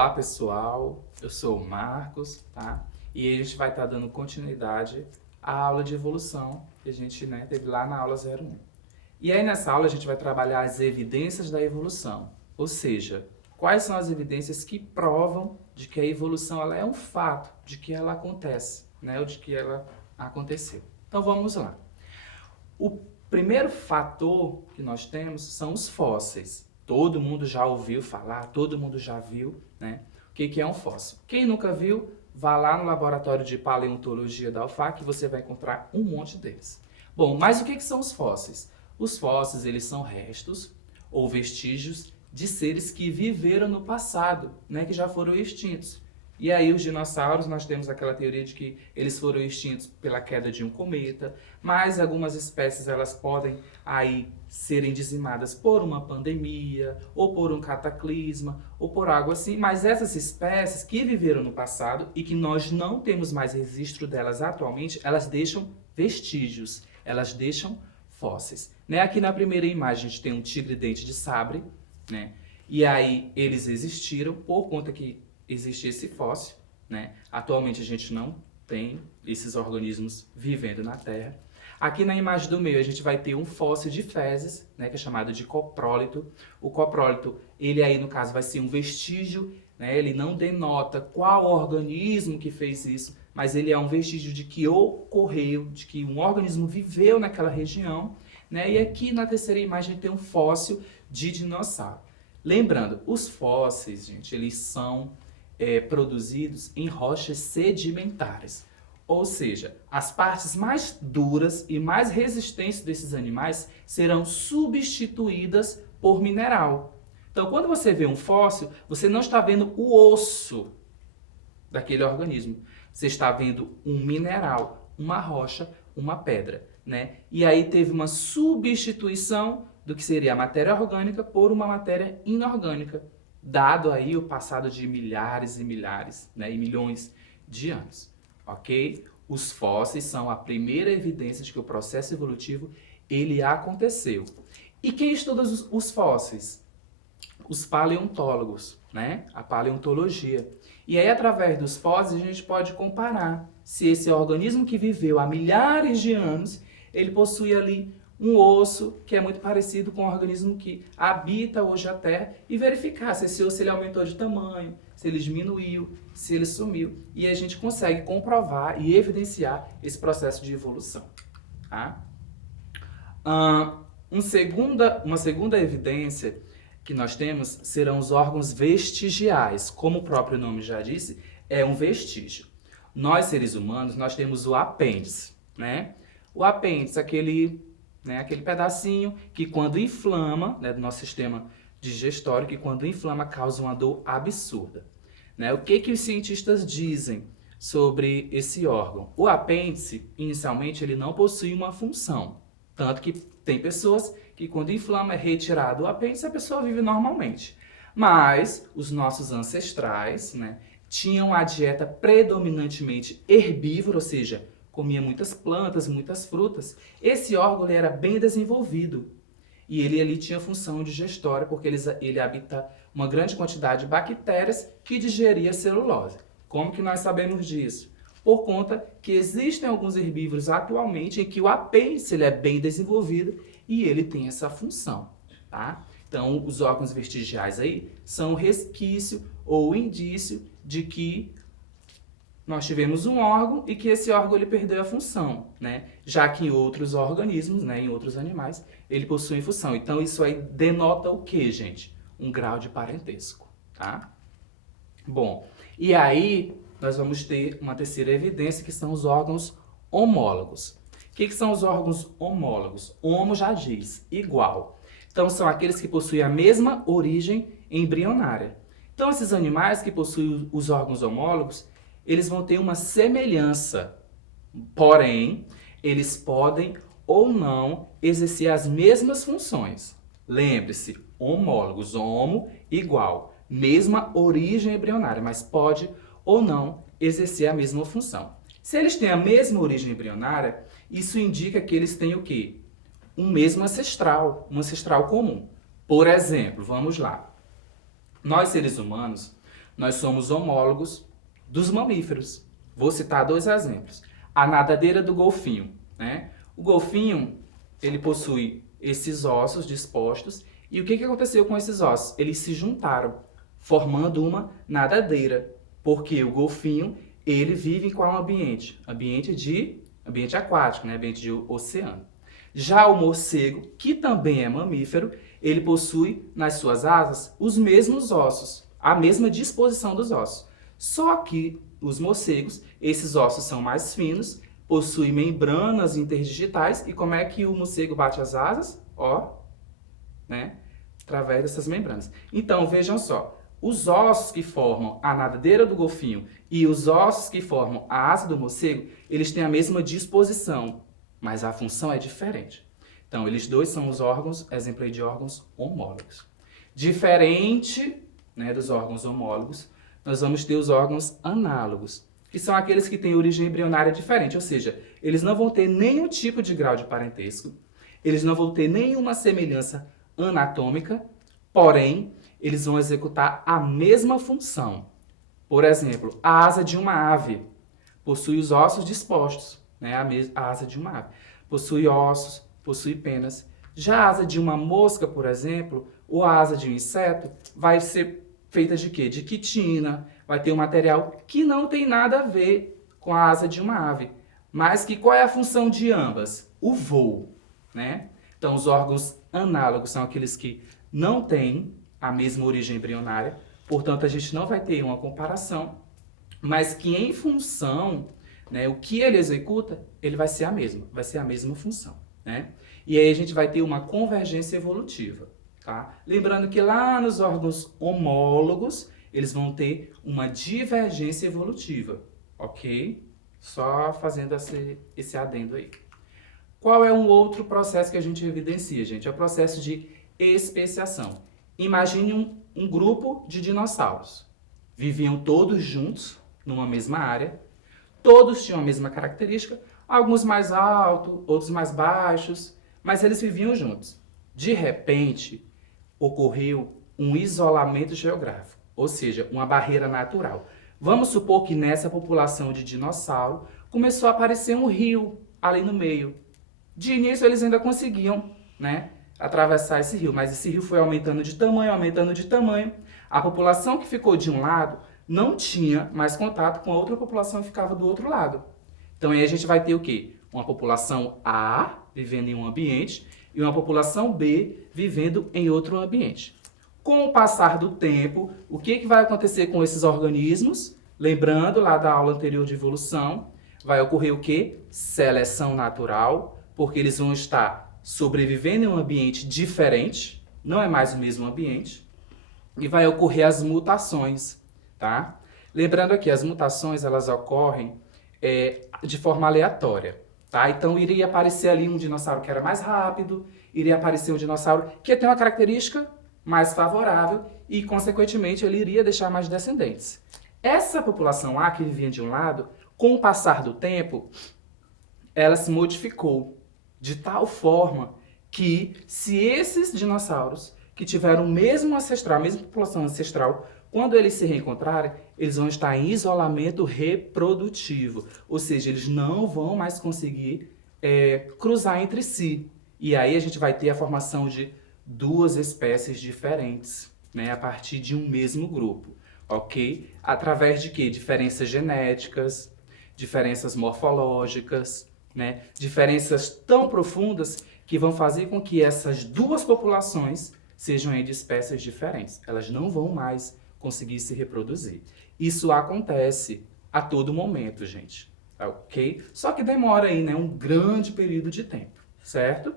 Olá pessoal, eu sou o Marcos, tá? E a gente vai estar dando continuidade à aula de evolução que a gente teve lá na aula 01. E aí nessa aula a gente vai trabalhar as evidências da evolução, ou seja, quais são as evidências que provam de que a evolução ela é um fato, de que ela acontece, ou de que ela aconteceu. Então vamos lá. O primeiro fator que nós temos são os fósseis. Todo mundo já ouviu falar, todo mundo já viu, o que é um fóssil. Quem nunca viu, vá lá no laboratório de paleontologia da UFAC que você vai encontrar um monte deles. Bom, mas o que são os fósseis? Os fósseis, eles são restos ou vestígios de seres que viveram no passado, que já foram extintos. E aí os dinossauros, nós temos aquela teoria de que eles foram extintos pela queda de um cometa, mas algumas espécies elas podem aí serem dizimadas por uma pandemia, ou por um cataclisma, ou por algo assim, mas essas espécies que viveram no passado e que nós não temos mais registro delas atualmente, elas deixam vestígios, elas deixam fósseis. Aqui na primeira imagem a gente tem um tigre-dente de sabre, e aí eles existiram por conta que existe esse fóssil, Atualmente a gente não tem esses organismos vivendo na Terra. Aqui na imagem do meio a gente vai ter um fóssil de fezes, que é chamado de coprólito. O coprólito, ele aí no caso vai ser um vestígio, ele não denota qual organismo que fez isso, mas ele é um vestígio de que ocorreu, de que um organismo viveu naquela região, E aqui na terceira imagem tem um fóssil de dinossauro. Lembrando, os fósseis, gente, eles são produzidos em rochas sedimentares. Ou seja, as partes mais duras e mais resistentes desses animais serão substituídas por mineral. Então, quando você vê um fóssil, você não está vendo o osso daquele organismo. Você está vendo um mineral, uma rocha, uma pedra, E aí teve uma substituição do que seria a matéria orgânica por uma matéria inorgânica, dado aí o passado de milhares e milhares, e milhões de anos, ok? Os fósseis são a primeira evidência de que o processo evolutivo ele aconteceu. E quem estuda os fósseis? Os paleontólogos, A paleontologia. E aí, através dos fósseis, a gente pode comparar se esse organismo que viveu há milhares de anos, ele possui ali um osso que é muito parecido com o organismo que habita hoje a Terra e verificar se esse osso ele aumentou de tamanho, se ele diminuiu, se ele sumiu. E a gente consegue comprovar e evidenciar esse processo de evolução. Tá? Uma segunda evidência que nós temos serão os órgãos vestigiais. Como o próprio nome já disse, é um vestígio. Nós, seres humanos, nós temos o apêndice. O apêndice, aquele pedacinho que quando inflama, do nosso sistema digestório, que quando inflama causa uma dor absurda. O que os cientistas dizem sobre esse órgão? O apêndice, inicialmente, ele não possui uma função. Tanto que tem pessoas que quando inflama é retirado o apêndice, a pessoa vive normalmente. Mas os nossos ancestrais, tinham a dieta predominantemente herbívora, ou seja, comia muitas plantas, muitas frutas. Esse órgão ele era bem desenvolvido. E ele ali tinha função digestória, porque ele habita uma grande quantidade de bactérias que digeria celulose. Como que nós sabemos disso? Por conta que existem alguns herbívoros atualmente em que o apêndice ele é bem desenvolvido e ele tem essa função. Tá? Então, os órgãos vestigiais aí são resquício ou indício de que nós tivemos um órgão e que esse órgão ele perdeu a função, Já que em outros organismos, em outros animais, ele possui função. Então, isso aí denota o quê, gente? Um grau de parentesco, tá? Bom, e aí nós vamos ter uma terceira evidência que são os órgãos homólogos. O que são os órgãos homólogos? Homo já diz, igual. Então, são aqueles que possuem a mesma origem embrionária. Então, esses animais que possuem os órgãos homólogos, eles vão ter uma semelhança, porém, eles podem ou não exercer as mesmas funções. Lembre-se, homólogos, homo, igual, mesma origem embrionária, mas pode ou não exercer a mesma função. Se eles têm a mesma origem embrionária, isso indica que eles têm o quê? Um mesmo ancestral, um ancestral comum. Por exemplo, vamos lá. Nós, seres humanos, nós somos homólogos dos mamíferos. Vou citar 2 exemplos. A nadadeira do golfinho, né? O golfinho, ele possui esses ossos dispostos. E o que aconteceu com esses ossos? Eles se juntaram, formando uma nadadeira. Porque o golfinho, ele vive em qual ambiente? Ambiente aquático, né? Ambiente de oceano. Já o morcego, que também é mamífero, ele possui nas suas asas os mesmos ossos, a mesma disposição dos ossos. Só que os morcegos, esses ossos são mais finos, possuem membranas interdigitais. E como é que o morcego bate as asas? Ó, né? Através dessas membranas. Então, vejam só. Os ossos que formam a nadadeira do golfinho e os ossos que formam a asa do morcego, eles têm a mesma disposição, mas a função é diferente. Então, eles dois são os órgãos, exemplo aí de órgãos homólogos. Diferente, né, dos órgãos homólogos, nós vamos ter os órgãos análogos, que são aqueles que têm origem embrionária diferente, ou seja, eles não vão ter nenhum tipo de grau de parentesco, eles não vão ter nenhuma semelhança anatômica, porém, eles vão executar a mesma função. Por exemplo, a asa de uma ave possui os ossos dispostos, né? A asa de uma ave possui ossos, possui penas. Já a asa de uma mosca, por exemplo, ou a asa de um inseto, vai ser feita de quê? De quitina, vai ter um material que não tem nada a ver com a asa de uma ave. Mas que qual é a função de ambas? O voo, né? Então, os órgãos análogos são aqueles que não têm a mesma origem embrionária, portanto, a gente não vai ter uma comparação, mas que em função, né, o que ele executa, ele vai ser a mesma função, né? E aí a gente vai ter uma convergência evolutiva, tá? Lembrando que lá nos órgãos homólogos, eles vão ter uma divergência evolutiva, ok? Só fazendo esse adendo aí. Qual é um outro processo que a gente evidencia, gente? É o processo de especiação. Imagine um grupo de dinossauros. Viviam todos juntos, numa mesma área. Todos tinham a mesma característica, alguns mais altos, outros mais baixos, mas eles viviam juntos. De repente, ocorreu um isolamento geográfico, ou seja, uma barreira natural. Vamos supor que nessa população de dinossauro começou a aparecer um rio ali no meio. De início eles ainda conseguiam, né, atravessar esse rio, mas esse rio foi aumentando de tamanho. A população que ficou de um lado não tinha mais contato com a outra população que ficava do outro lado. Então aí a gente vai ter o quê? Uma população A vivendo em um ambiente e uma população B vivendo em outro ambiente. Com o passar do tempo, o que vai acontecer com esses organismos? Lembrando lá da aula anterior de evolução, vai ocorrer o quê? Seleção natural, porque eles vão estar sobrevivendo em um ambiente diferente, não é mais o mesmo ambiente, e vai ocorrer as mutações, tá? Lembrando aqui, as mutações, elas ocorrem de forma aleatória, tá? Então, iria aparecer ali um dinossauro que era mais rápido, iria aparecer um dinossauro que tem uma característica mais favorável e, consequentemente, ele iria deixar mais descendentes. Essa população A, que vivia de um lado, com o passar do tempo, ela se modificou de tal forma que, se esses dinossauros que tiveram o mesmo ancestral, a mesma população ancestral, quando eles se reencontrarem, eles vão estar em isolamento reprodutivo. Ou seja, eles não vão mais conseguir cruzar entre si. E aí a gente vai ter a formação de duas espécies diferentes, né, a partir de um mesmo grupo, ok? Através de quê? Diferenças genéticas, diferenças morfológicas, né? Diferenças tão profundas que vão fazer com que essas duas populações sejam de espécies diferentes. Elas não vão mais conseguir se reproduzir. Isso acontece a todo momento, gente, ok? Só que demora aí, né, um grande período de tempo, certo?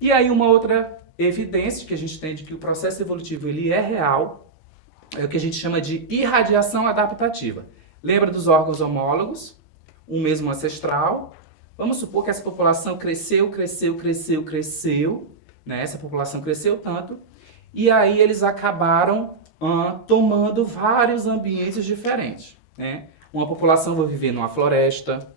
E aí uma outra evidência que a gente tem de que o processo evolutivo ele é real é o que a gente chama de irradiação adaptativa. Lembra dos órgãos homólogos? Um mesmo ancestral. Vamos supor que essa população cresceu, né? Essa população cresceu tanto, e aí eles acabaram tomando vários ambientes diferentes, né? Uma população vai viver numa floresta,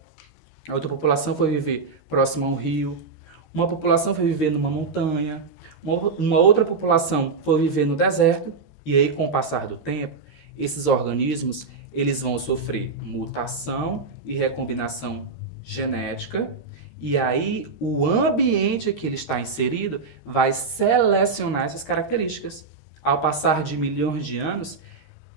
a outra população vai viver próximo a um rio, uma população vai viver numa montanha, uma outra população vai viver no deserto, e aí com o passar do tempo, esses organismos eles vão sofrer mutação e recombinação genética, e aí o ambiente que ele está inserido vai selecionar essas características. Ao passar de milhões de anos,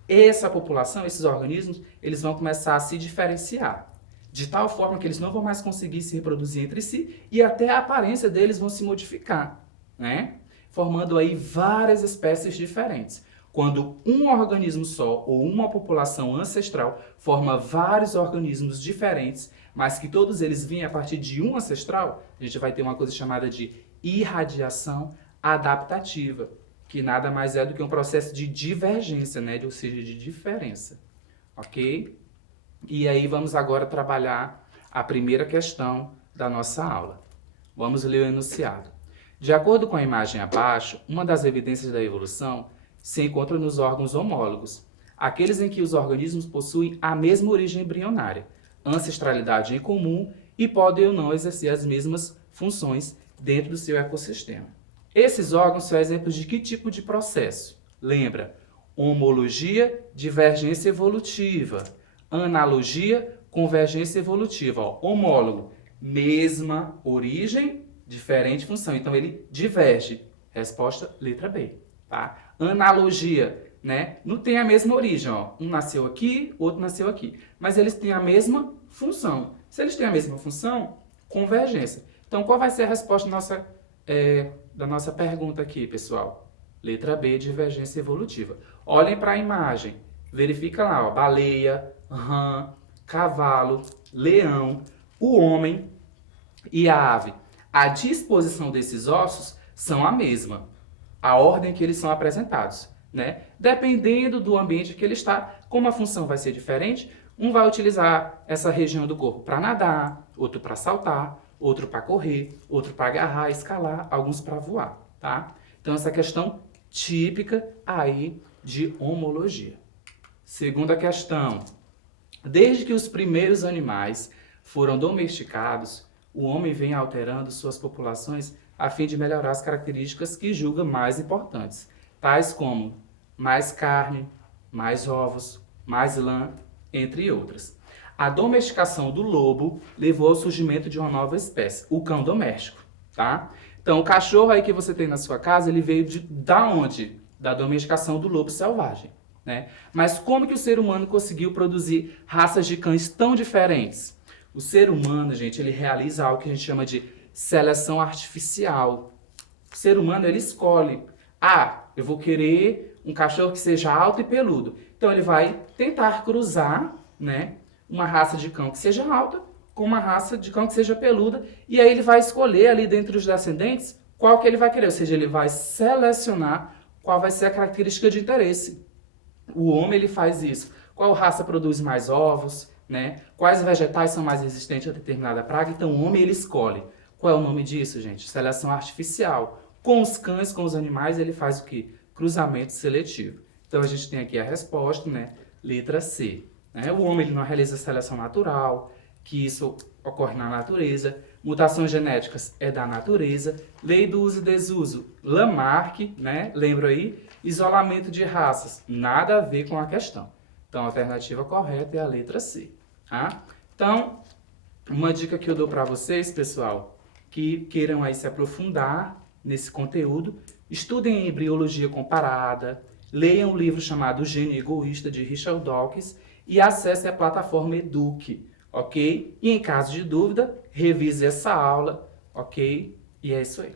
essa população, esses organismos, eles vão começar a se diferenciar, de tal forma que eles não vão mais conseguir se reproduzir entre si e até a aparência deles vão se modificar, né? Formando aí várias espécies diferentes. Quando um organismo só ou uma população ancestral forma vários organismos diferentes, mas que todos eles vêm a partir de um ancestral, a gente vai ter uma coisa chamada de irradiação adaptativa, que nada mais é do que um processo de divergência, né? Ou seja, de diferença, ok? E aí vamos agora trabalhar a primeira questão da nossa aula. Vamos ler o enunciado. De acordo com a imagem abaixo, uma das evidências da evolução se encontra nos órgãos homólogos, aqueles em que os organismos possuem a mesma origem embrionária, ancestralidade em comum e podem ou não exercer as mesmas funções dentro do seu ecossistema. Esses órgãos são exemplos de que tipo de processo? Lembra? Homologia, divergência evolutiva. Analogia, convergência evolutiva. Ó, homólogo, mesma origem, diferente função. Então, ele diverge. Resposta, letra B. Tá? Analogia, né? Não tem a mesma origem. Ó. Um nasceu aqui, outro nasceu aqui. Mas eles têm a mesma função. Se eles têm a mesma função, convergência. Então, qual vai ser a resposta da nossa pergunta aqui, pessoal? Letra B, divergência evolutiva. Olhem para a imagem. Verifica lá, ó, baleia, rã, cavalo, leão, o homem e a ave. A disposição desses ossos são a mesma. A ordem que eles são apresentados, né? Dependendo do ambiente que ele está, como a função vai ser diferente, um vai utilizar essa região do corpo para nadar, outro para saltar, outro para correr, outro para agarrar, escalar, alguns para voar, tá? Então, essa questão típica aí de homologia. Segunda questão. Desde que os primeiros animais foram domesticados, o homem vem alterando suas populações a fim de melhorar as características que julga mais importantes, tais como mais carne, mais ovos, mais lã, entre outras. A domesticação do lobo levou ao surgimento de uma nova espécie, o cão doméstico, tá? Então, o cachorro aí que você tem na sua casa, ele veio da onde? Da domesticação do lobo selvagem, né? Mas como que o ser humano conseguiu produzir raças de cães tão diferentes? O ser humano, gente, ele realiza algo que a gente chama de seleção artificial. O ser humano, ele escolhe. Ah, eu vou querer um cachorro que seja alto e peludo. Então, ele vai tentar cruzar, né, uma raça de cão que seja alta com uma raça de cão que seja peluda. E aí ele vai escolher ali dentre os descendentes qual que ele vai querer. Ou seja, ele vai selecionar qual vai ser a característica de interesse. O homem, ele faz isso. Qual raça produz mais ovos, né? Quais vegetais são mais resistentes a determinada praga? Então, o homem, ele escolhe. Qual é o nome disso, gente? Seleção artificial. Com os cães, com os animais, ele faz o quê? Cruzamento seletivo. Então, a gente tem aqui a resposta, né? Letra C. Né? O homem, ele não realiza seleção natural, que isso ocorre na natureza. Mutações genéticas é da natureza. Lei do uso e desuso, Lamarck, né? Lembra aí? Isolamento de raças, nada a ver com a questão. Então, a alternativa correta é a letra C. Tá? Então, uma dica que eu dou para vocês, pessoal, que queiram aí se aprofundar nesse conteúdo, estudem embriologia comparada, leiam um livro chamado O Gênio Egoísta, de Richard Dawkins, e acessem a plataforma Eduque, ok? E em caso de dúvida, revise essa aula, ok? E é isso aí.